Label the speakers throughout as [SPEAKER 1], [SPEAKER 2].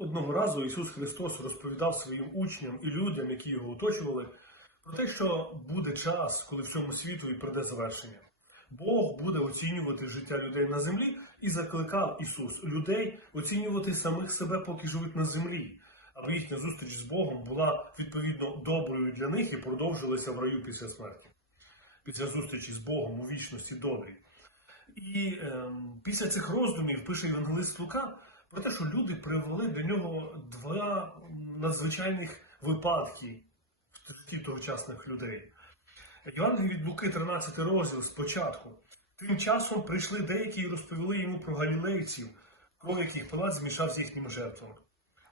[SPEAKER 1] Одного разу Ісус Христос розповідав своїм учням і людям, які його оточували, про те, що буде час, коли всьому світу і прийде завершення. Бог буде оцінювати життя людей на землі і закликав Ісус людей оцінювати самих себе, поки живуть на землі, аби їхня зустріч з Богом була відповідно доброю для них і продовжилася в раю після смерті, після зустрічі з Богом у вічності добрій. І ем, після цих роздумів пише Євангелист Лука про те, що люди привели до нього два надзвичайних випадки в житті тогочасних людей. Євангелій від Луки, 13 розділ спочатку. Тим часом прийшли деякі і розповіли йому про галілейців, кров яких Пилат змішав з їхніми жертвами.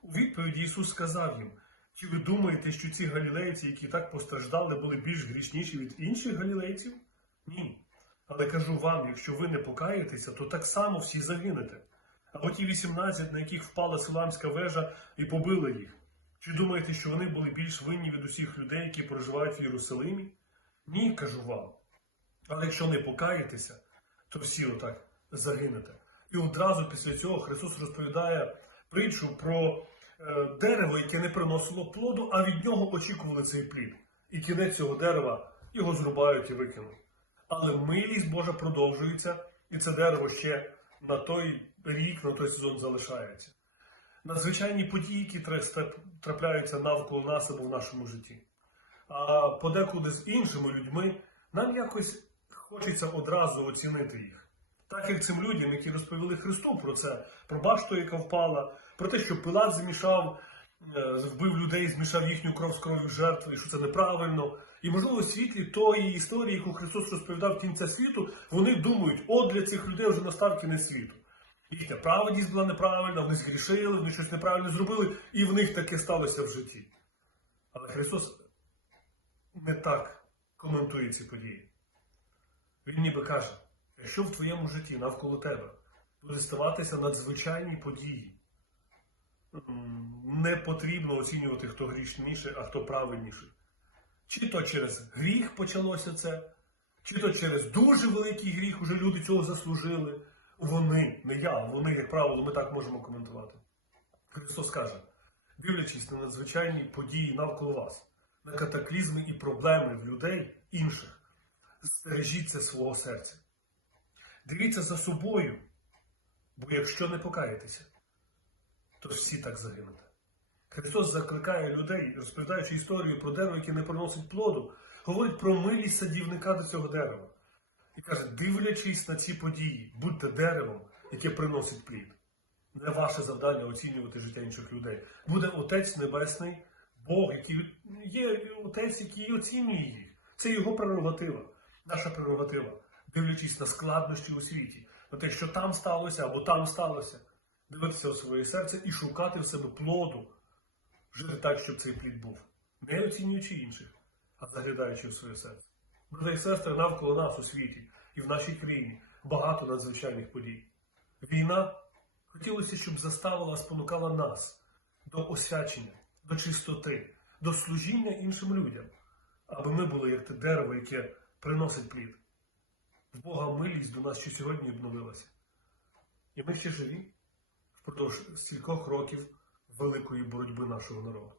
[SPEAKER 1] У відповіді Ісус сказав їм: чи ви думаєте, що ці галілейці, які так постраждали, були більш грішніші від інших галілейців? Ні. Але кажу вам, якщо ви не покаєтеся, то так само всі загинете. Або ті 18, на яких впала Силамська вежа і побили їх. Чи думаєте, що вони були більш винні від усіх людей, які проживають в Єрусалимі? Ні, кажу вам. Але якщо не покаєтеся, то всі отак загинете. І одразу після цього Христос розповідає притчу про е, дерево, яке не приносило плоду, а від нього очікували цей плід. І кінець цього дерева його зрубають і викинуть. Але милість Божа продовжується, і це дерево ще на той рік, на той сезон залишається. Надзвичайні події, які трапляються навколо нас або в нашому житті. А подекуди з іншими людьми нам якось хочеться одразу оцінити їх. Так як цим людям, які розповіли Христу про це, про башту, яка впала, про те, що Пилат змішав, вбив людей, змішав їхню кров з кров'ю жертв, і що це неправильно. І, можливо, в світлі тої історії, яку Христос розповідав кінця світу, вони думають, от для цих людей вже настав кінець світу. Їхня праведність була неправильна, вони згрішили, вони щось неправильно зробили, і в них таке сталося в житті. Але Христос не так коментує ці події. Він ніби каже, якщо в твоєму житті навколо тебе буде ставатися надзвичайні події, не потрібно оцінювати, хто грішніший, а хто правильніший. Чи то через гріх почалося це, чи то через дуже великий гріх уже люди цього заслужили. Вони, не я, вони, як правило, ми так можемо коментувати. Христос каже, дивлячись на надзвичайні події навколо вас, на катаклізми і проблеми в людей інших, стережіться свого серця. Дивіться за собою, бо якщо не покаєтеся, то всі так загинете. Христос закликає людей, розповідаючи історію про дерево, яке не приносить плоду, говорить про милість садівника до цього дерева. І каже, дивлячись на ці події, будьте деревом, яке приносить плід. Не ваше завдання оцінювати життя інших людей. Буде Отець Небесний, Бог, який є Отець, який оцінює їх. Це його прерогатива, наша прерогатива, дивлячись на складнощі у світі, на те, що там сталося або там сталося, дивитися у своє серце і шукати в себе плоду, жити так, щоб цей плід був, не оцінюючи інших, а заглядаючи в своє серце. Брати і сестри, навколо нас у світі і в нашій країні багато надзвичайних подій. Війна хотілося, щоб заставила, спонукала нас до освячення, до чистоти, до служіння іншим людям, аби ми були як те дерево, яке приносить плід. В Бога милість до нас ще сьогодні обновилася. І ми ще живі впродовж стількох років великої боротьби нашого народу.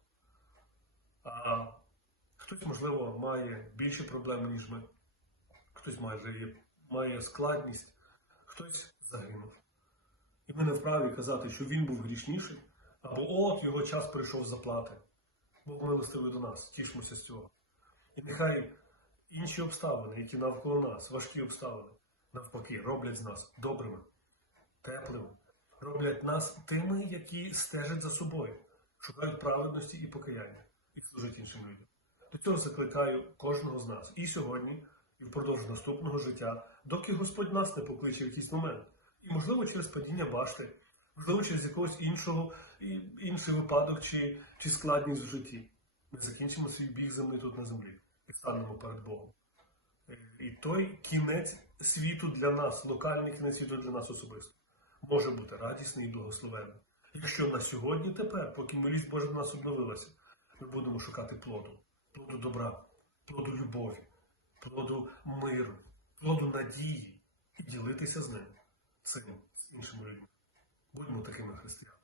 [SPEAKER 1] А хтось, можливо, має більше проблем, ніж ми, хтось має, має складність, хтось загинув. І ми не вправі казати, що він був грішніший, або от його час прийшов заплати. Бог милостивий до нас, тішмося з цього. І нехай інші обставини, які навколо нас, важкі обставини, навпаки, роблять з нас добрими, теплими, роблять нас тими, які стежать за собою, шукають праведності і покаяння і служать іншим людям. До цього закликаю кожного з нас і сьогодні, і впродовж наступного життя, доки Господь нас не покличе в якийсь момент. І, можливо, через падіння башти, можливо, через якогось іншого, і- інший випадок чи, чи складність в житті. Ми закінчимо свій біг землі тут на землі і станемо перед Богом. Е, І той кінець світу для нас, локальний кінець світу для нас особисто, може бути радісний і благословенний. Якщо на сьогодні, тепер, поки милість Божа в нас обновилася, ми будемо шукати плоду, плоду добра, плоду любові, плоду миру, плоду надії і ділитися з ним, цим з іншими людьми. Будьмо такими християни.